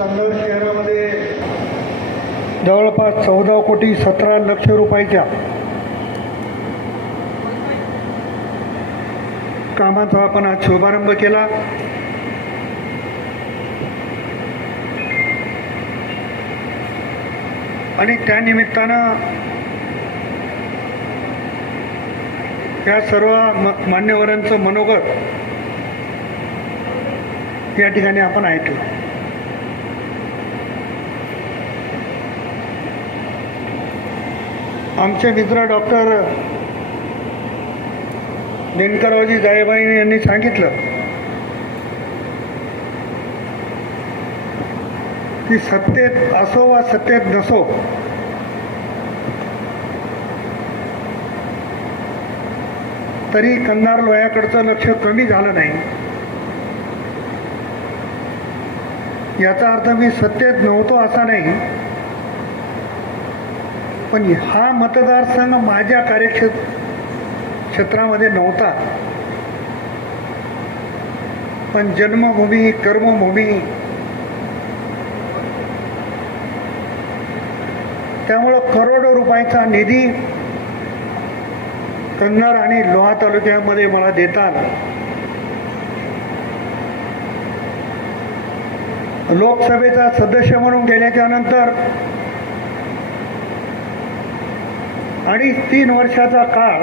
कन्नड शहरामध्ये जवळपास चौदा कोटी सतरा लक्ष रुपयाच्या कामाचा आपण आज शुभारंभ केला. आणि त्यानिमित्तानं या सर्व मान्यवरांचं मनोगत या ठिकाणी आपण ऐकलं. आमचे मित्र डॉक्टर दिनकररावजी जायबाई यांनी सांगितलं की सत्तेत असो वा सत्तेत नसो तरी कंधार लोयाकडचं लक्ष कमी झालं नाही. याचा अर्थ मी सत्तेत नव्हतो असा नाही. पण हा मतदारसंघ माझ्या कार्यक्षेत्र क्षेत्रामध्ये नव्हता. पण जन्मभूमी कर्मभूमी त्यामुळं करोडो रुपयाचा निधी कन्नड आणि लोहा तालुक्यामध्ये मला देतात. लोकसभेचा सदस्य म्हणून गेल्याच्यानंतर अडीच तीन वर्षाचा काळ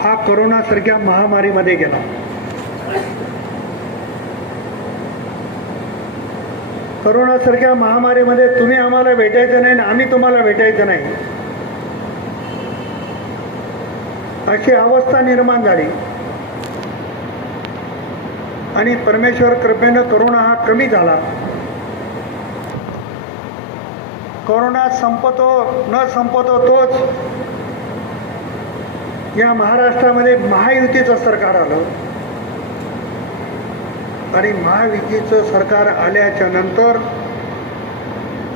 हा करोनासारख्या महामारीमध्ये गेला. करोनासारख्या महामारीमध्ये तुम्ही आम्हाला भेटायचं नाही आणि आम्ही तुम्हाला भेटायचं नाही. अशी अवस्था निर्माण झाली. आणि परमेश्वर कृपेनं करोना हा कमी झाला. कोरोना संपतो न संपतो तोच. या महाराष्ट्रामध्ये महायुतीचं सरकार आलं. आणि महायुतीचं सरकार आल्याच्यानंतर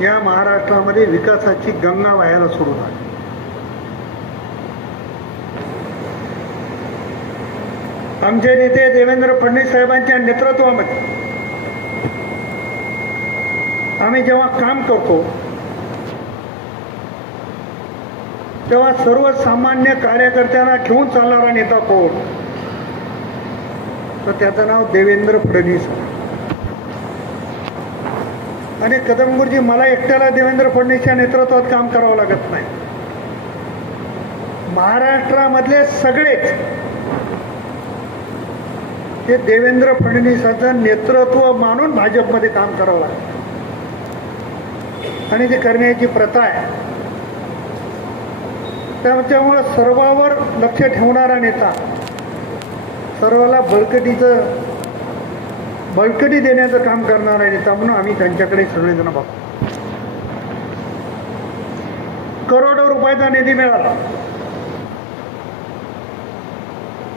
या महाराष्ट्रामध्ये विकासाची गंगा व्हायला सुरू झाली. आमचे नेते देवेंद्र फडणवीस साहेबांच्या नेतृत्वामध्ये आम्ही जेव्हा काम करतो तेव्हा सर्वसामान्य कार्यकर्त्यांना घेऊन चालणारा नेता कोण? तर त्याचं नाव देवेंद्र फडणवीस. आहे. आणि कदमगुरुजी मला एकट्याला देवेंद्र फडणवीसच्या नेतृत्वात काम करावं लागत नाही. महाराष्ट्रामधले सगळेच हे देवेंद्र फडणवीसाचं नेतृत्व मानून भाजपमध्ये काम करावं लागतं. आणि ते करण्याची प्रथा आहे त्याच्यामुळं सर्वावर लक्ष ठेवणारा नेता सर्वाला बळकटीचं बळकटी देण्याचं काम करणारा नेता म्हणून आम्ही त्यांच्याकडे सगळेजण बघतो. करोडो रुपयाचा निधी मिळाला.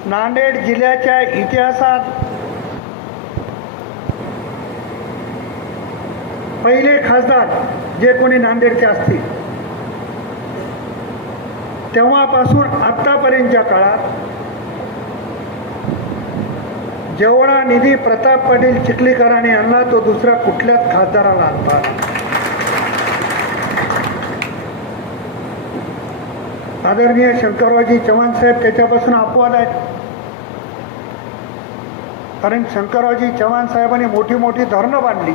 नांदेड जिल्ह्याच्या इतिहासात पहिले खासदार जे कोणी नांदेडचे असतील तेव्हापासून आत्तापर्यंतच्या काळात जेवढा निधी प्रताप पाटील चिखलीकरांनी आणला तो दुसरा कुठल्याच खासदाराला आणता आदरणीय शंकररावजी चव्हाण साहेब त्याच्यापासून अपवाद आहेत. कारण शंकररावजी चव्हाण साहेबांनी मोठी मोठी धरणं बांधली.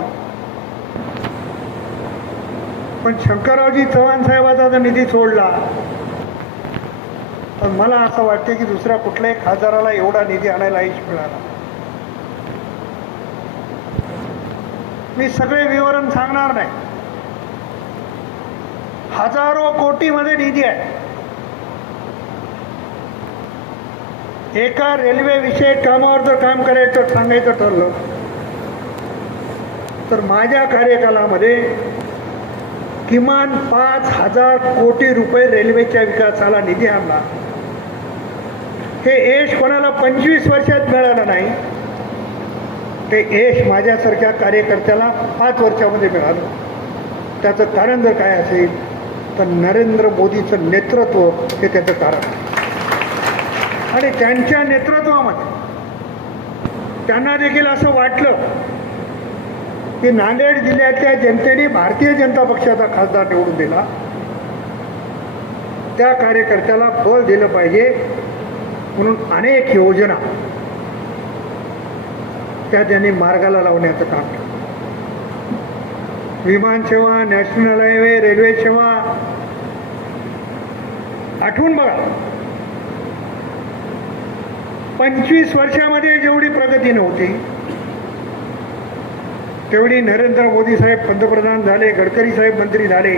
पण शंकररावजी चव्हाण साहेबाचा जर निधी सोडला तर मला असं वाटते की दुसऱ्या कुठल्याही खासदाराला एवढा निधी आणायला यश मिळाला. मी सगळे विवरण सांगणार नाही. हजारो कोटीमध्ये निधी आहे. एका रेल्वे विषयक कामावर जर काम करायचं सांगायचं ठरलं तर माझ्या कार्यकालामध्ये किमान पाच हजार कोटी रुपये रेल्वेच्या विकासाला निधी आणला. हे यश कोणाला पंचवीस वर्षात मिळालं नाही ते यश माझ्यासारख्या कार्यकर्त्याला पाच वर्षामध्ये मिळालं. त्याचं कारण जर काय असेल तर नरेंद्र मोदीचं नेतृत्व हे त्याचं कारण आहे. आणि त्यांच्या नेतृत्वामध्ये त्यांना देखील असं वाटलं की नांदेड जिल्ह्यातल्या जनतेने भारतीय जनता पक्षाचा खासदार निवडून दिला. त्या कार्यकर्त्याला बळ दिलं पाहिजे. म्हणून अनेक योजना त्या त्यांनी मार्गाला लावण्याचं काम केलं. विमानसेवा नॅशनल हायवे रेल्वे सेवा आठवून बघा. पंचवीस वर्षामध्ये जेवढी प्रगती नव्हती तेवढी नरेंद्र मोदी साहेब पंतप्रधान झाले गडकरी साहेब मंत्री झाले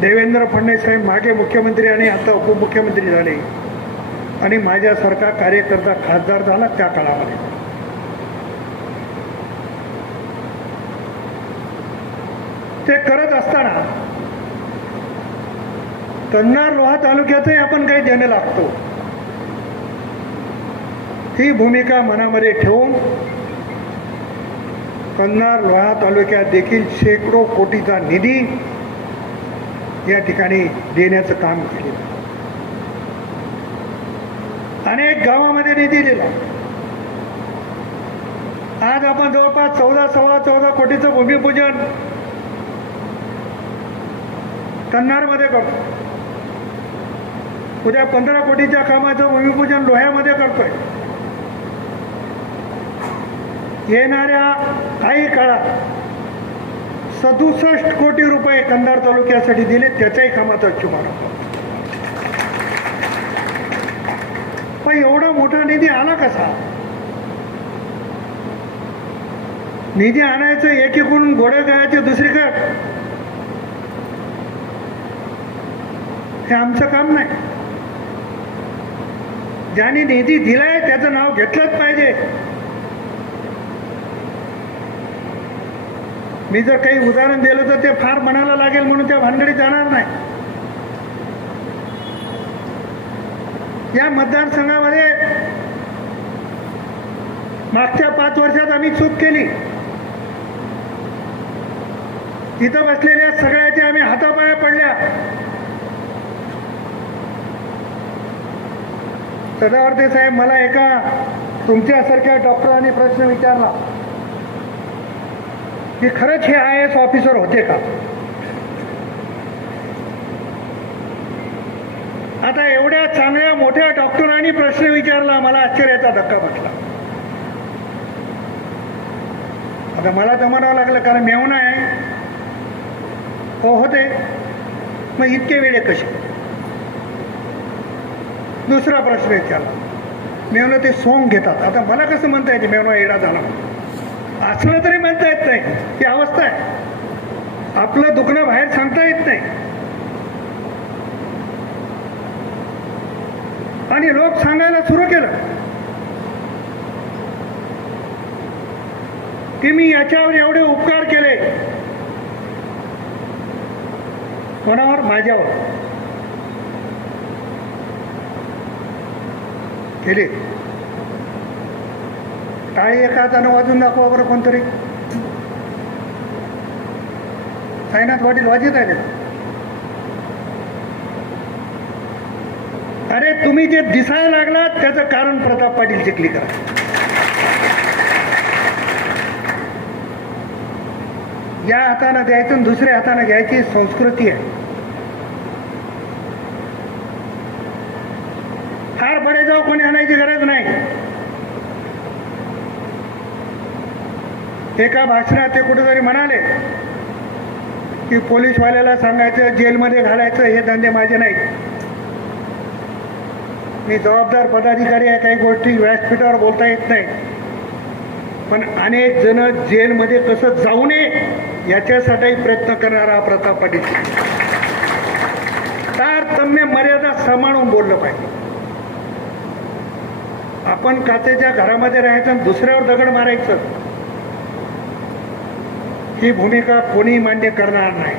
देवेंद्र फडणवीस साहेब मागे मुख्यमंत्री आणि आता उपमुख्यमंत्री झाले. आणि माझ्यासारखा कार्यकर्ता खासदार झाला त्या काळामध्ये. ते करत असताना कन्नार लोहा तालुक्यातही आपण काही देणे लागतो. ही भूमिका मनामध्ये ठेवून कन्नार लोहा तालुक्यात देखील शेकडो कोटीचा निधी या ठिकाणी देण्याचं काम केले अनेक गावामध्ये निधी दिला आज आपण जवळपास चौदा सव्वा चौदा कोटीचं भूमिपूजन कन्नारमध्ये करतो उद्या पंधरा कोटीच्या कामाचं भूमिपूजन लोह्यामध्ये करतोय. येणाऱ्या काही काळात सदुसष्ट कोटी रुपये कंधार तालुक्यासाठी दिले त्याच्याही कामाचा शुभारंभ. पण एवढा मोठा निधी आला कसा? निधी आणायचं एकीकडून घोडे गायचे दुसरीकडे? हे आमचं काम नाही. ज्यांनी निधी दिलाय त्याचं नाव घेतलंच पाहिजे. मी जर काही उदाहरण दिलं तर ते फार मनाला लागेल म्हणून त्या भानगडीत जाणार नाही. या मतदारसंघामध्ये मागच्या पाच वर्षात आम्ही चूक केली. तिथं बसलेल्या सगळ्याच्या आम्ही हातापाया पडल्या. सदावर्ते साहेब मला एका तुमच्यासारख्या डॉक्टरांनी प्रश्न विचारला की खरंच हे आय एस ऑफिसर होते का? आता एवढ्या चांगल्या मोठ्या डॉक्टरांनी प्रश्न विचारला मला आश्चर्याचा धक्का बसला. आता मला तर म्हणावं लागलं कारण मेवणं आहे. हो होते. मग इतके वेळे कसे? दुसरा प्रश्न विचारला. मेवणं ते सोंग घेतात. आता मला कसं म्हणता येते मेवणा येडा झाला असलं तरी म्हणता येत नाही. ही अवस्था आहे. आपलं दुखणं बाहेर सांगता येत नाही. आणि लोक सांगायला सुरू केलं. की मी याच्यावर एवढे उपकार केले. कोणावर? माझ्यावर. केले. टाळी एका हातानं वाजून दाखवा बरं कोणतरी. साईनाथ वाटील वाजत आहे अरे तुम्ही जे दिसायला लागलात त्याचं कारण प्रताप पाटील चिखली करा. या हातानं द्यायचं आणि दुसऱ्या हातानं घ्यायची संस्कृती आहे. फार बरे जाऊ कोणी आणायची गरज नाही. एका भाषणात ते कुठेतरी म्हणाले की पोलीसवाल्याला सांगायचं जेलमध्ये घालायचं हे धंदे माझे नाही मी जबाबदार पदाधिकारी आहे काही गोष्टी व्यासपीठावर बोलता येत नाही. पण अनेक जण जेलमध्ये कसं जाऊ नये याच्यासाठी प्रयत्न करणारा हा प्रताप पाटील. तारतम्य मर्यादा सांभाळून बोललं पाहिजे. आपण काचेच्या घरामध्ये राहायचं आणि दुसऱ्यावर दगड मारायचं. ही भूमिका कोणी मान्य करणार नाही.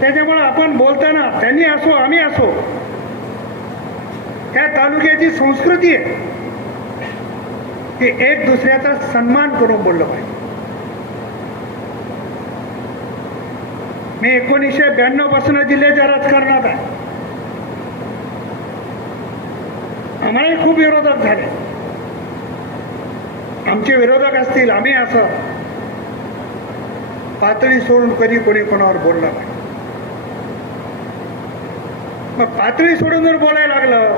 त्याच्यामुळे आपण बोलताना त्यांनी असो आम्ही असो त्या तालुक्याची संस्कृती आहे. की एक दुसऱ्याचा सन्मान करून बोललं पाहिजे. मी एकोणीसशे ब्याण्णवपासून जिल्ह्याच्या राजकारणात आहे. आम्हालाही खूप विरोधात झाले. आमचे विरोधक असतील आम्ही असं पातळी सोडून कधी कोणी कोणावर बोललं नाही. मग पातळी सोडून जर बोलायला लागलं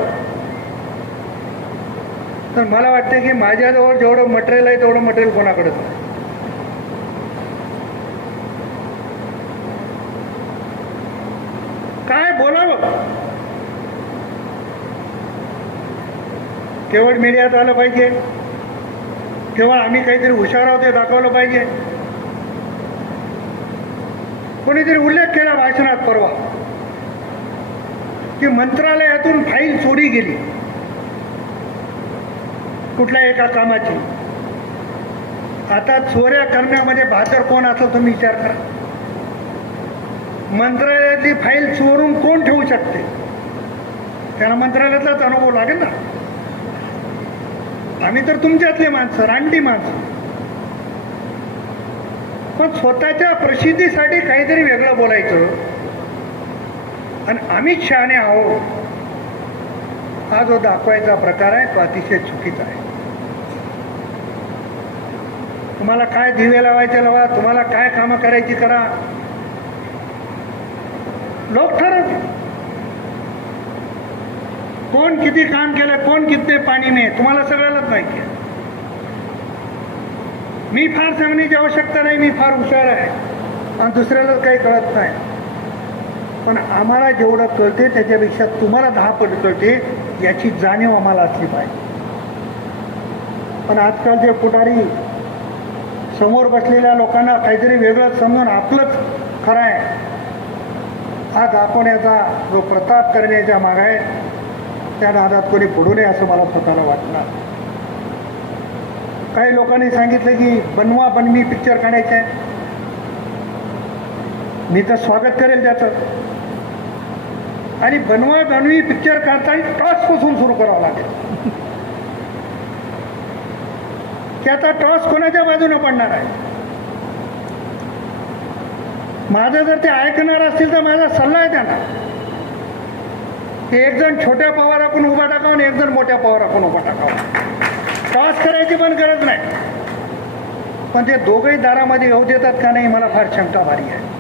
तर मला वाटतं की माझ्याजवळ जेवढं मटेरियल आहे तेवढं मटेरियल कोणाकडेच नाही. काय बोलावं? केवळ मीडियात आलं पाहिजे. केवळ आम्ही काहीतरी हुशार आहोत हे दाखवलं पाहिजे. कोणीतरी उल्लेख केला भाषणात परवा. की मंत्रालयातून फाईल चोरी गेली. कुठल्या एका कामाची? आता चोऱ्या करण्यामध्ये बहादर कोण असं तुम्ही विचार करा. मंत्रालयातली फाईल चोरून कोण ठेवू शकते? त्याला मंत्रालयातलाच अनुभव लागेल ना? आम्ही तर तुमच्यातले माणसं रानटी माणसं. पण स्वतःच्या प्रसिद्धीसाठी काहीतरी वेगळं बोलायचं. आणि अमित शहाने आहो हा जो दाखवायचा प्रकार आहे तो अतिशय चुकीचा आहे. तुम्हाला काय दिवे लावायचे लावा तुम्हाला काय कामं करायची करा. लोक ठरवतील. कोण किती काम केलं कोण किती पाणी नाही तुम्हाला सगळ्यालाच माहिती आहे. मी फार सांगण्याची आवश्यकता नाही मी फार हुशार आहे. आणि दुसऱ्याला काही कळत नाही. पण आम्हाला जेवढं कळते त्याच्यापेक्षा तुम्हाला दहा पट कळते याची जाणीव आम्हाला असली पाहिजे. पण आजकालचे पुढारी समोर बसलेल्या लोकांना काहीतरी वेगळं समजून आपलंच खरं आहे. हा दाखवण्याचा जो प्रताप करण्याच्या माग आहे त्या नादात कोणी पडू नये असं मला स्वतःला वाटणार. काही लोकांनी सांगितलं की बनवा बनवी पिक्चर काढायचं. आहे मी तर स्वागत करेल त्याचं. आणि बनवा बनवी पिक्चर काढताना टॉसपासून सुरू करावं लागेल. की आता टॉस कोणाच्या बाजूने पडणार आहे? माझं जर ते ऐकणार असतील तर माझा सल्ला आहे त्यांना. की एक जण छोट्या पवाराकडून उभा टाकावं आणि एक जण मोठ्या पवाराकडून उभा टाकावा. टॉस करायची पण गरज नाही. पण ते दोघंही दारामध्ये येऊ देतात का नाही मला फार शंका भारी आहे.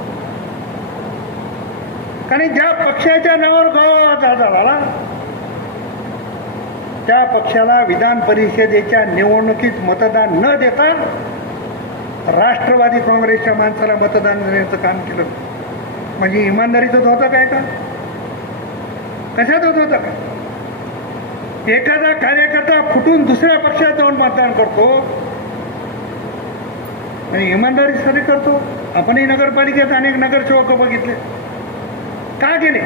आणि ज्या पक्षाच्या नावावर गावाचा झाला त्या पक्षाला विधान परिषदेच्या निवडणुकीत मतदान न देता राष्ट्रवादी काँग्रेसच्या माणसाला मतदान देण्याचं काम केलं. म्हणजे इमानदारीचं होतं काय का? कशात होत होतं का एखादा कार्यकर्ता फुटून दुसऱ्या पक्षात जाऊन मतदान करतो आणि इमानदारीसाठी करतो. आपणही नगरपालिकेत अनेक नगरसेवक बघितले. का गेले?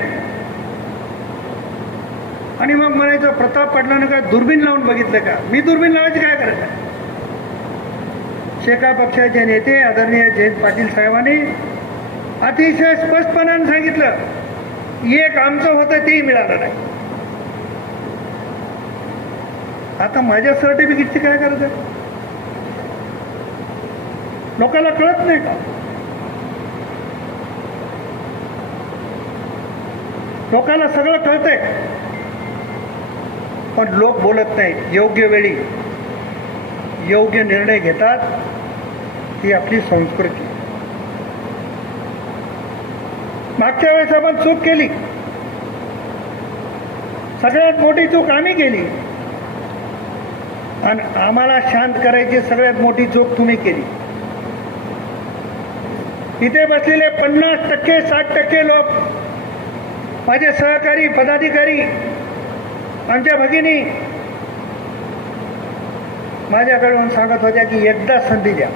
आणि मग म्हणायचं प्रताप पाटलानं काय दुर्बीण लावून बघितलं का? मी दुर्बीण लावायची काय करायचं? आहे? शेका पक्षाचे नेते आदरणीय जयंत पाटील साहेबांनी अतिशय स्पष्टपणाने सांगितलं एक आमचं होतं तेही मिळालं नाही. आता माझ्या सर्टिफिकेटची काय गरज आहे? लोकांना कळत नाही का? लोकांना सगळं कळतंय. पण लोक बोलत नाही योग्य वेळी योग्य निर्णय घेतात ही आपली संस्कृती. मागच्या वेळेस आपण चूक केली. सगळ्यात मोठी चूक आम्ही केली. आणि आम्हाला शांत करायची सगळ्यात मोठी चूक तुम्ही केली. इथे बसलेले पन्नास टक्के साठ टक्के लोक माझे सहकारी पदाधिकारी आमच्या भगिनी माझ्याकडून सांगत होत्या की एकदा संधी द्या.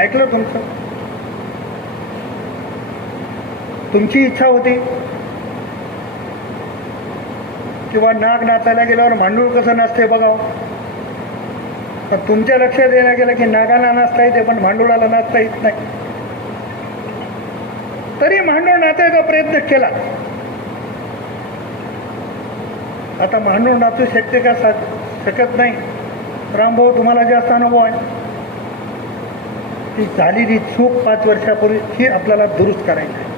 ऐकलं तुमचं? तुमची इच्छा होती. किंवा नाग नाचायला गेल्यावर मांडूळ कसं नसते बघावं? पण तुमच्या लक्षात येण्या गेलं की नागाला नाचता येते पण मांडुळाला नाचता येत नाही. तरी मांडूळ नाचायचा प्रयत्न केला. आता मांडूळ नाचू शकते का सा शकत नाही? रामभाऊ तुम्हाला जास्त अनुभव आहे. ती झालेली चूक पाच वर्षापूर्वी ही आपल्याला दुरुस्त करायची आहे.